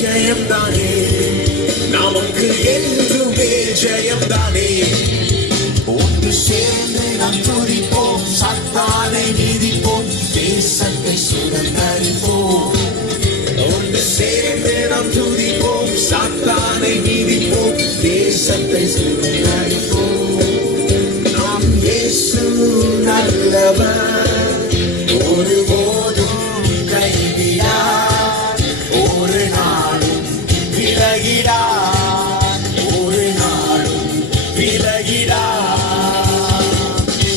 ஜெயம்தானே, நமக்கு என்றுமே ஜெயம்தானே. ஒன்று சேர்ந்து நாம் துதிப்போம், சாத்தானை மிதிப்போம், தேசத்தை சுதந்தரிப்போம். ஒன்று சேர்ந்து நாம் துதிப்போம், சாத்தானை மிதிப்போம், தேசத்தை சுதந்தரிப்போம். நாம் இயேசு நல்லவர், ஒருபோதும் கைவிடார், ஒரு நாளும் விலகிடார், ஒரு நாளும் விலகிடார்.